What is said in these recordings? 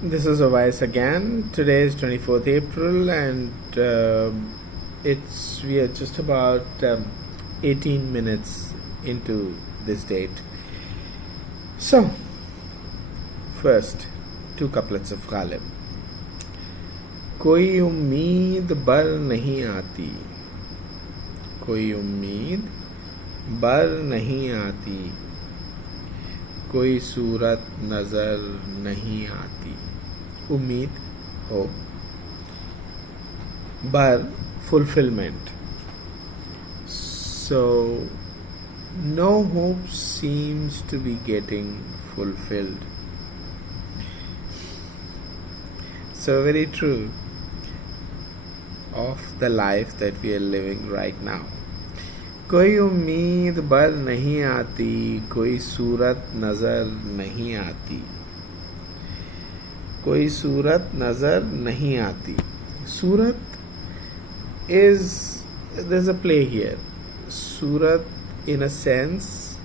This is Avais again. Today is 24th April, and we are just about 18 minutes into this date. So, first, two couplets of Ghalib. कोई उम्मीद बर नहीं आती, कोई उम्मीद बर नहीं आती, कोई सूरत नजर नहीं आती. Umeed, hope. Bar, fulfillment. So, no hope seems to be getting fulfilled. So, very true of the life that we are living right now. कोई उम्मीद बर नहीं आती, कोई सूरत नजर नहीं आती, कोई सूरत नजर नहीं आती. Surat is, there's a play here. Surat, in a sense,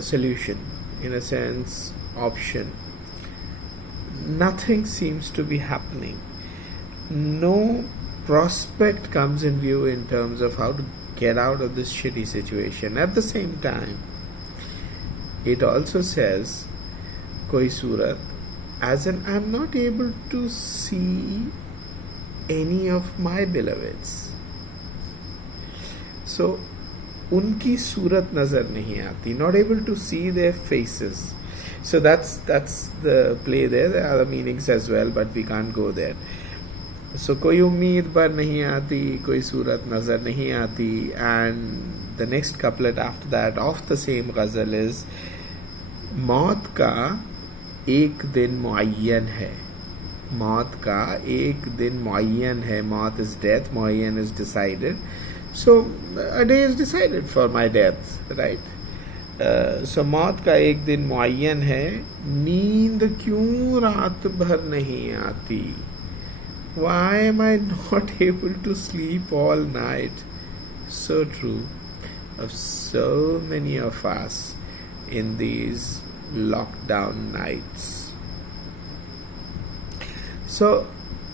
solution, in a sense, option. Nothing seems to be happening. No prospect comes in view in terms of how to get out of this shitty situation. At the same time, it also says, koi surat, as in I'm not able to see any of my beloveds. So, unki surat nazar nahi aati, not able to see their faces. So that's the play there. There are other meanings as well, but we can't go there. So, koi ummeed par nahi aati, koi surat nazar nahi aati, and the next couplet after that of the same ghazal is maut ka एक दिन मुअय्यन है. मौत का एक दिन मुअय्यन है. मौत is death, मुअय्यन is decided. So a day is decided for my death, right? So मौत का एक दिन मुअय्यन है. नींद क्यों रात भर नहीं आती? Why am I not able to sleep all night? So true of so many of us in these lockdown nights. So,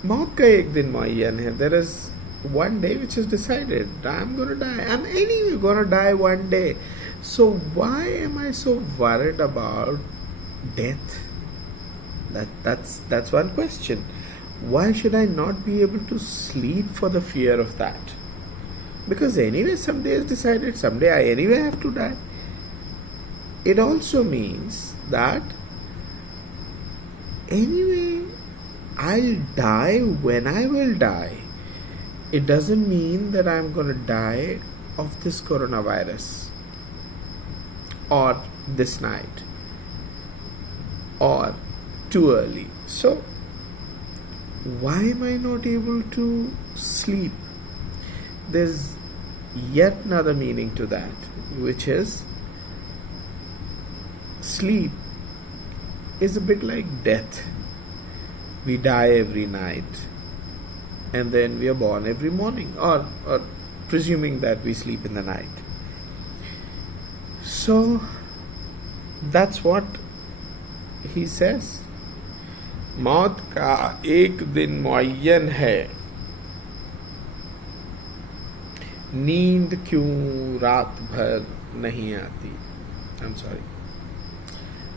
मौत का एक दिन मुअय्यन है. There is one day which is decided. I'm going to die. I'm anyway going to die one day. So why am I so worried about death? That's one question. Why should I not be able to sleep for the fear of that? Because anyway someday is decided. Someday I anyway have to die. It also means that anyway I'll die when I will die. It doesn't mean that I'm going to die of this coronavirus or this night or too early. So why am I not able to sleep? There's yet another meaning to that, which is sleep is a bit like death. We die every night and then we are born every morning, or presuming that we sleep in the night. So that's what he says. मौत का एक दिन मुअय्यन है. नींद क्यों रात भर नहीं आती? I'm sorry.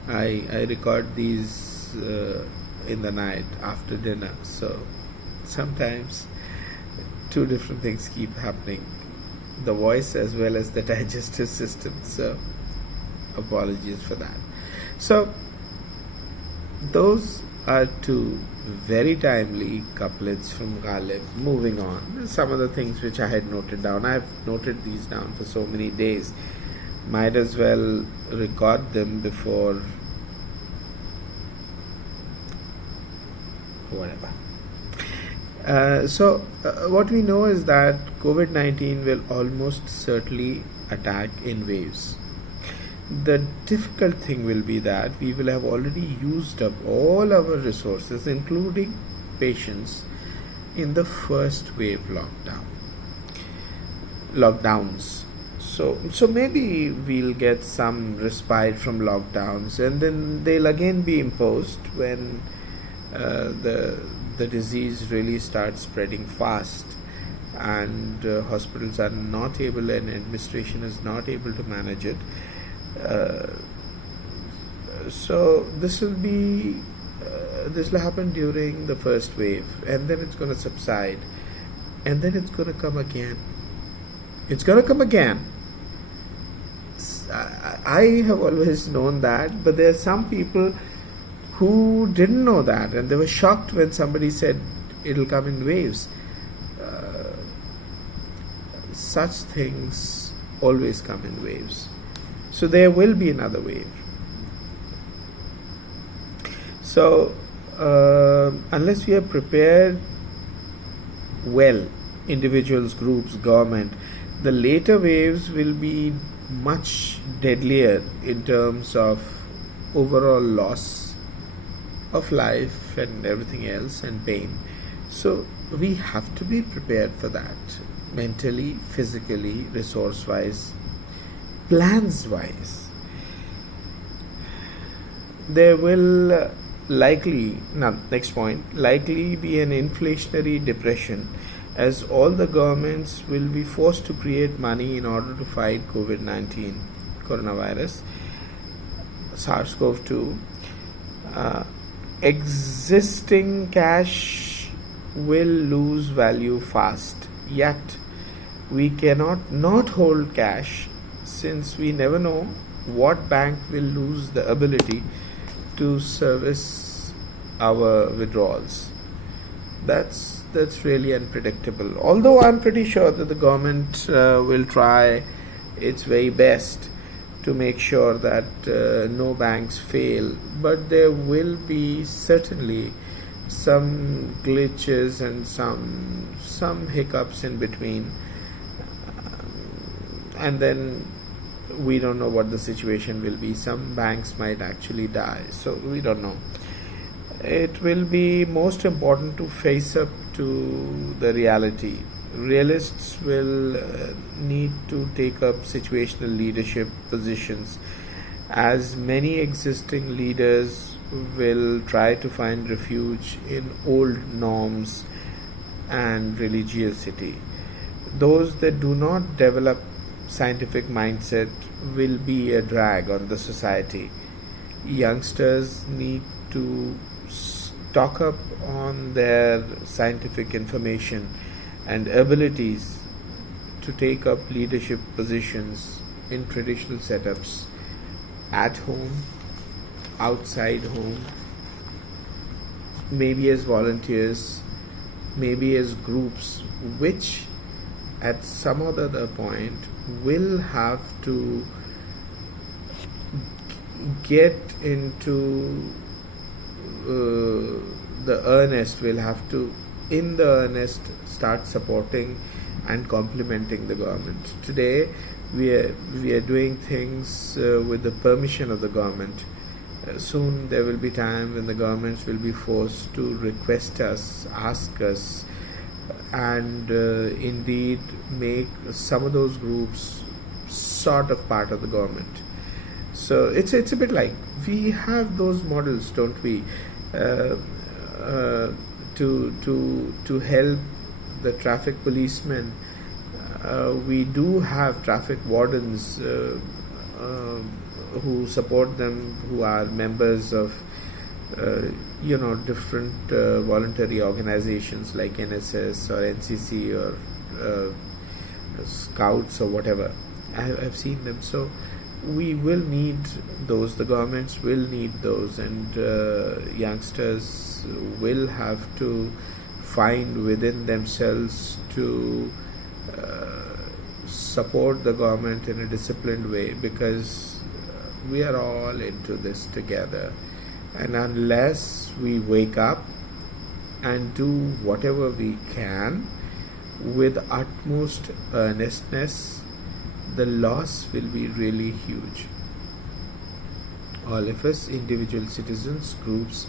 I record these in the night after dinner, so sometimes two different things keep happening, the voice as well as the digestive system, so apologies for that. So those are two very timely couplets from Ghalib. Moving on, some of the things which I had noted down. I have noted these down for so many days. Might as well record them before whatever. So what we know is that COVID-19 will almost certainly attack in waves. The difficult thing will be that we will have already used up all our resources, including patience, in the first wave lockdowns. So maybe we'll get some respite from lockdowns, and then they'll again be imposed when the disease really starts spreading fast, and hospitals are not able, and administration is not able to manage it. So this will happen during the first wave, and then it's going to subside, and then it's going to come again. It's going to come again. I have always known that, but there are some people who didn't know that, and they were shocked when somebody said it'll come in waves. Such things always come in waves. So there will be another wave. So unless we are prepared well, individuals, groups, government, the later waves will be much deadlier in terms of overall loss of life and everything else, and pain. So we have to be prepared for that, mentally, physically, resource wise, plans wise. There will likely be an inflationary depression, as all the governments will be forced to create money in order to fight COVID-19, coronavirus, SARS-CoV-2. Existing cash will lose value fast, yet we cannot not hold cash, since we never know what bank will lose the ability to service our withdrawals. That's really unpredictable. Although I'm pretty sure that the government will try its very best to make sure that no banks fail, but there will be certainly some glitches and some hiccups in between, and then we don't know what the situation will be. Some banks might actually die, so we don't know. It will be most important to face up to the reality. Realists will need to take up situational leadership positions, as many existing leaders will try to find refuge in old norms and religiosity. Those that do not develop scientific mindset will be a drag on the society. Youngsters need to stock up on their scientific information and abilities to take up leadership positions in traditional setups, at home, outside home, maybe as volunteers, maybe as groups, which at some other point will have to get into the earnest, will have to in the earnest start supporting and complementing the government. Today we are doing things with the permission of the government. Soon there will be time when the governments will be forced to request us, ask us, and indeed make some of those groups sort of part of the government. So it's a bit like we have those models, don't we, to help the traffic policemen. We do have traffic wardens who support them, who are members of different voluntary organizations like NSS or NCC or Scouts or whatever. I've seen them. So we will need those, the governments will need those, and youngsters will have to find within themselves to support the government in a disciplined way, because we are all into this together, and unless we wake up and do whatever we can with utmost earnestness, the loss will be really huge. All of us, individual citizens, groups,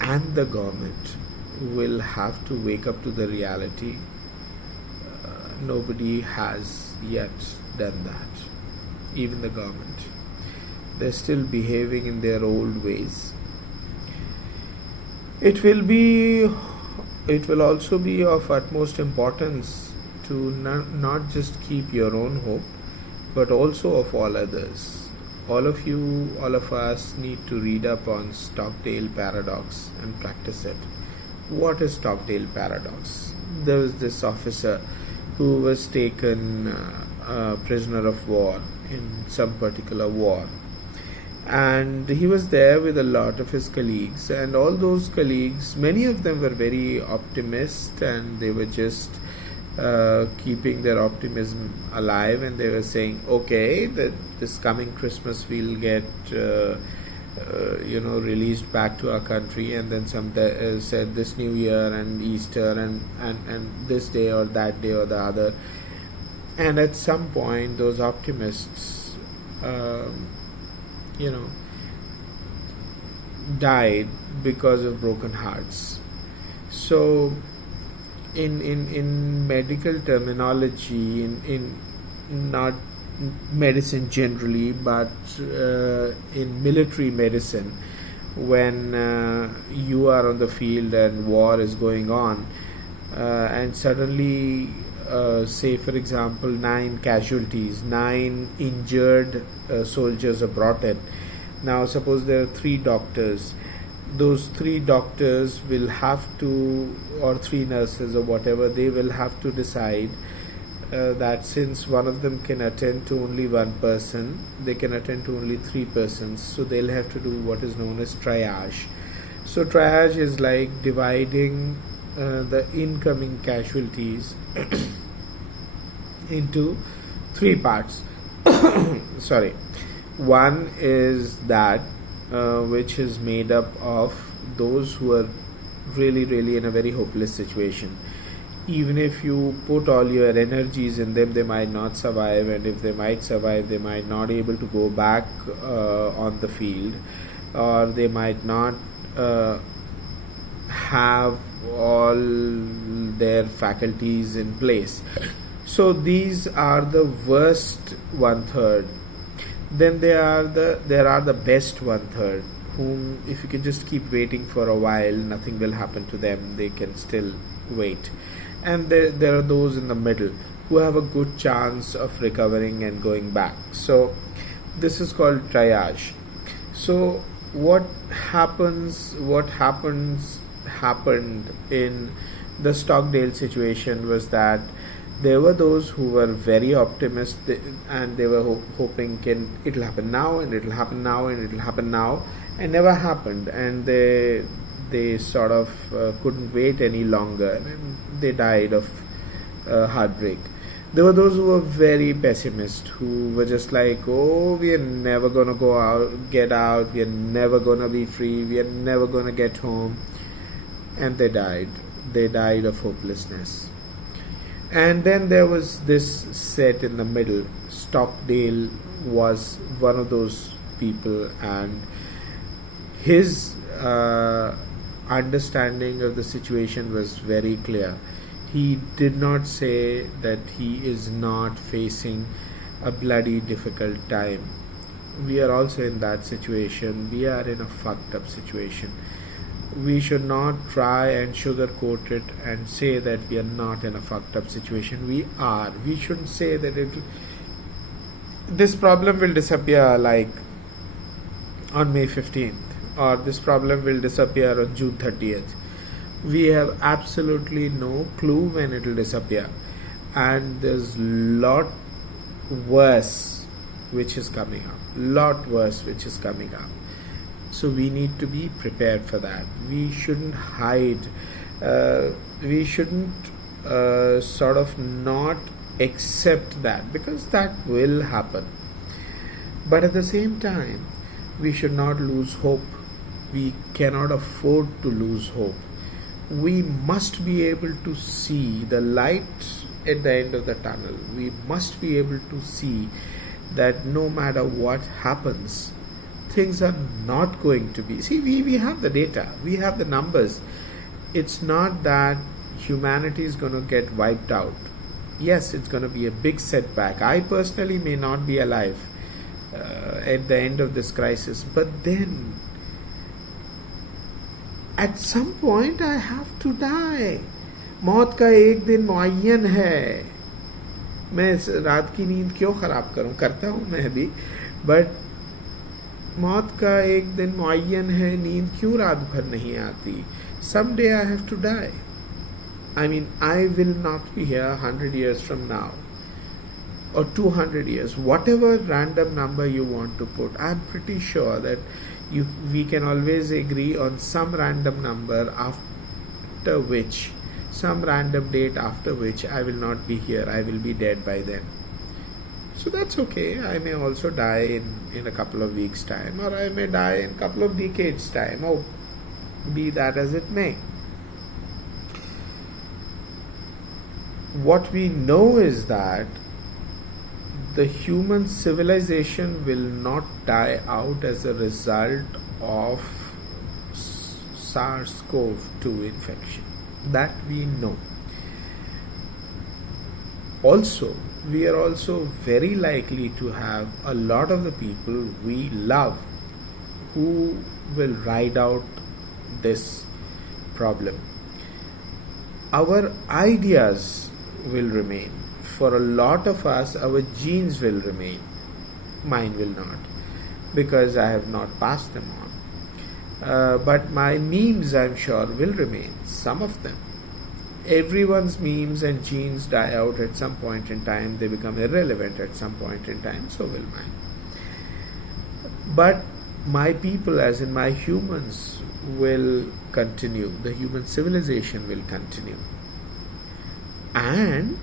and the government will have to wake up to the reality. Nobody has yet done that. Even the government. They're still behaving in their old ways. It will be, it will also be of utmost importance to not just keep your own hope, but also of all others. All of you, all of us need to read up on Stockdale paradox and practice it. What is Stockdale paradox? There was this officer who was taken prisoner of war in some particular war, and he was there with a lot of his colleagues, and all those colleagues, many of them were very optimist, and they were just keeping their optimism alive, and they were saying, okay, that this coming Christmas we'll get released back to our country, and then some said this New Year and Easter and this day or that day or the other. And at some point those optimists died because of broken hearts. So in medical terminology, in not medicine generally, but in military medicine, when you are on the field and war is going on, and suddenly say for example 9 casualties, 9 injured soldiers are brought in. Now suppose there are 3 doctors. Those 3 doctors will have to, or 3 nurses or whatever, they will have to decide that since one of them can attend to only one person, they can attend to only 3 persons, so they'll have to do what is known as triage. So triage is like dividing the incoming casualties into 3 parts. Sorry. One is that which is made up of those who are really in a very hopeless situation. Even if you put all your energies in them, they might not survive, and if they might survive, they might not able to go back on the field, or they might not have all their faculties in place. So these are the worst 1/3. Then there are the best 1/3, whom if you can just keep waiting for a while, nothing will happen to them, they can still wait. And there are those in the middle who have a good chance of recovering and going back. So this is called triage. So what happened in the Stockdale situation was that there were those who were very optimistic, and they were hoping it'll happen now, and it'll happen now, and it'll happen now, and never happened, and they sort of couldn't wait any longer, and they died of heartbreak. There were those who were very pessimist, who were just like, oh, we are never gonna get out, we are never gonna be free, we are never gonna get home, and they died of hopelessness. And then there was this set in the middle. Stockdale was one of those people, and his understanding of the situation was very clear. He did not say that he is not facing a bloody difficult time. We are also in that situation. We are in a fucked up situation. We should not try and sugarcoat it and say that we are not in a fucked up situation. We are. We shouldn't say that this problem will disappear like on May 15th, or this problem will disappear on June 30th. We have absolutely no clue when it will disappear, and there's lot worse which is coming up. So we need to be prepared for that. We shouldn't hide. We shouldn't sort of not accept that, because that will happen. But at the same time, we should not lose hope. We cannot afford to lose hope. We must be able to see the light at the end of the tunnel. We must be able to see that no matter what happens, things are not going to be. See, we have the data, we have the numbers. It's not that humanity is going to get wiped out. Yes, it's going to be a big setback. I personally may not be alive at the end of this crisis, but then at some point I have to die. मौत का एक दिन मुअय्यन है. मैं रात की नींद क्यों खराब करूं? करता हूं मैं भी, बट मौत का एक दिन मुअय्यन है. नींद क्यों रात भर नहीं आती? Someday I have to die. I mean, I will not be here 100 years from now or 200 years, whatever random number you want to put. I'm pretty sure that we can always agree on some random number after which, some random date after which I will not be here. I will be dead by then. So that's okay. I may also die in a couple of weeks' time, or I may die in a couple of decades' time. Oh, be that as it may. What we know is that the human civilization will not die out as a result of SARS-CoV-2 infection. That we know. Also, we are also very likely to have a lot of the people we love who will ride out this problem. Our ideas will remain. For a lot of us, our genes will remain. Mine will not, because I have not passed them on. But my memes, I'm sure, will remain. Some of them. Everyone's memes and genes die out at some point in time. They become irrelevant at some point in time. So will mine. But my people, as in my humans, will continue. The human civilization will continue. And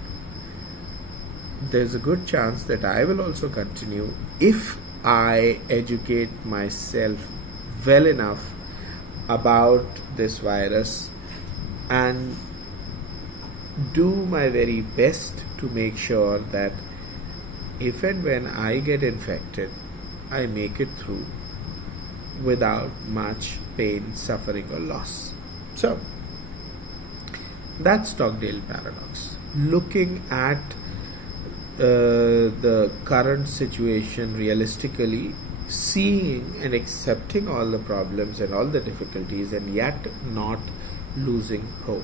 there's a good chance that I will also continue if I educate myself well enough about this virus and do my very best to make sure that if and when I get infected, I make it through without much pain, suffering, or loss. So, that's Stockdale paradox. Looking at the current situation realistically, seeing and accepting all the problems and all the difficulties, and yet not losing hope.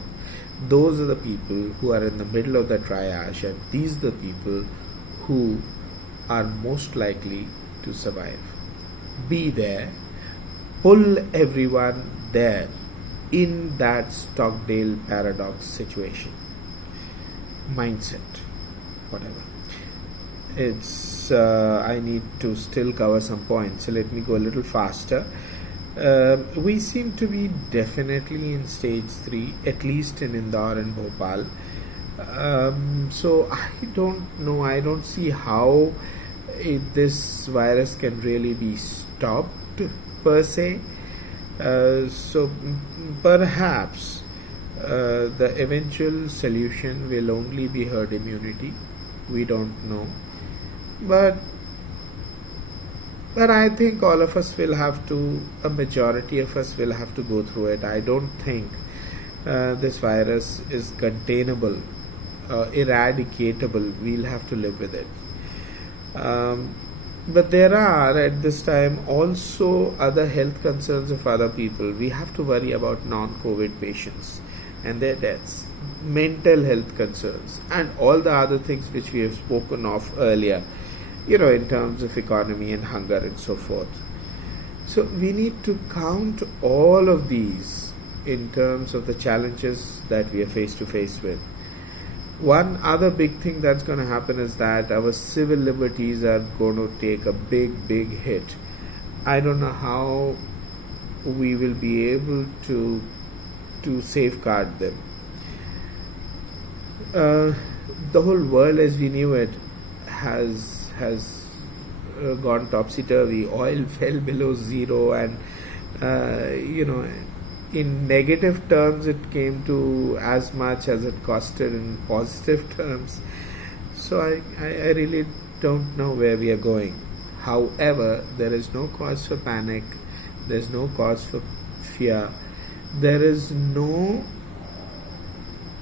Those are the people who are in the middle of the triage, and these are the people who are most likely to survive. Be there, pull everyone there in that Stockdale paradox situation. Mindset, whatever. It's I need to still cover some points, so let me go a little faster. We seem to be definitely in stage 3, at least in Indore and Bhopal. So I don't know, I don't see how this virus can really be stopped per se. So perhaps the eventual solution will only be herd immunity. We don't know. But I think all of us will have to, a majority of us will have to go through it. I don't think this virus is containable, eradicatable. We'll have to live with it. But there are at this time also other health concerns of other people. We have to worry about non-COVID patients and their deaths, mental health concerns, and all the other things which we have spoken of earlier, in terms of economy and hunger and so forth. So we need to count all of these in terms of the challenges that we are face to face with. One other big thing that's going to happen is that our civil liberties are going to take a big hit. I don't know how we will be able to safeguard them. The whole world as we knew it has gone topsy-turvy. Oil fell below zero, and in negative terms it came to as much as it costed in positive terms. So I really don't know where we are going. However, there is no cause for panic, there's no cause for fear, there is no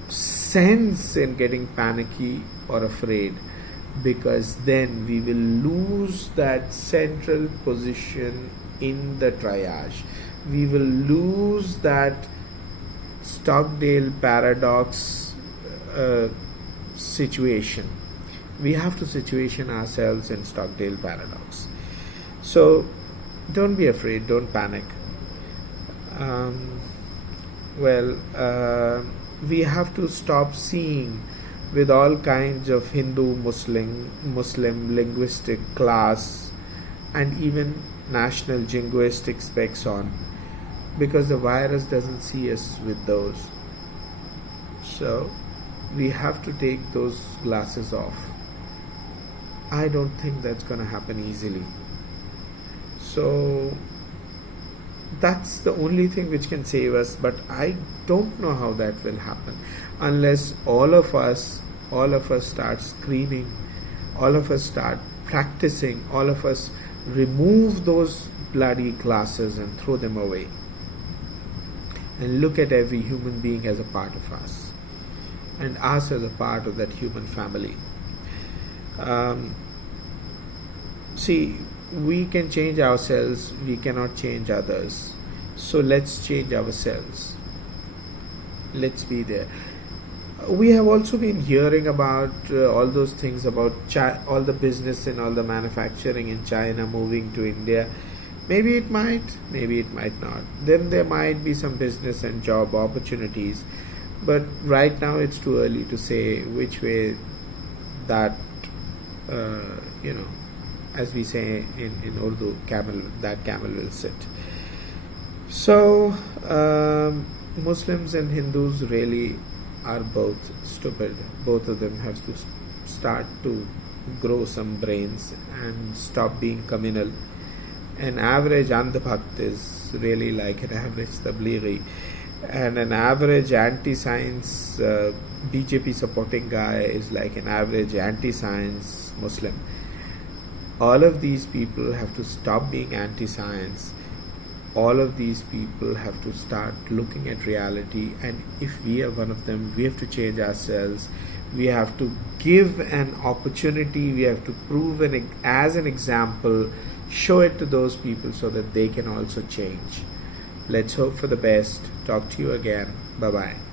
sense in getting panicky or afraid, because then we will lose that central position in the triage. we will lose that Stockdale paradox situation. We have to situation ourselves in Stockdale paradox. So don't be afraid, don't panic. We have to stop seeing with all kinds of Hindu, Muslim linguistic class and even national jingoistic specs on, because the virus doesn't see us with those. So we have to take those glasses off. I don't think that's going to happen easily. So that's the only thing which can save us, but I don't know how that will happen unless all of us start screening, all of us start practicing, all of us remove those bloody glasses and throw them away and look at every human being as a part of us and us as a part of that human family. See, we can change ourselves, we cannot change others. So let's change ourselves. Let's be there. We have also been hearing about all those things about all the business and all the manufacturing in China moving to India. Maybe it might not. Then there might be some business and job opportunities. But right now it's too early to say which way that, as we say in Urdu, that camel will sit. So Muslims and Hindus really are both stupid. Both of them have to start to grow some brains and stop being communal. An average Andhbhakt is really like an average Tablighi, and an average anti-science BJP supporting guy is like an average anti-science Muslim. All of these people have to stop being anti-science. All of these people have to start looking at reality, and if we are one of them, we have to change ourselves. We have to give an opportunity, we have to prove as an example, show it to those people so that they can also change. Let's hope for the best. Talk to you again. Bye-bye.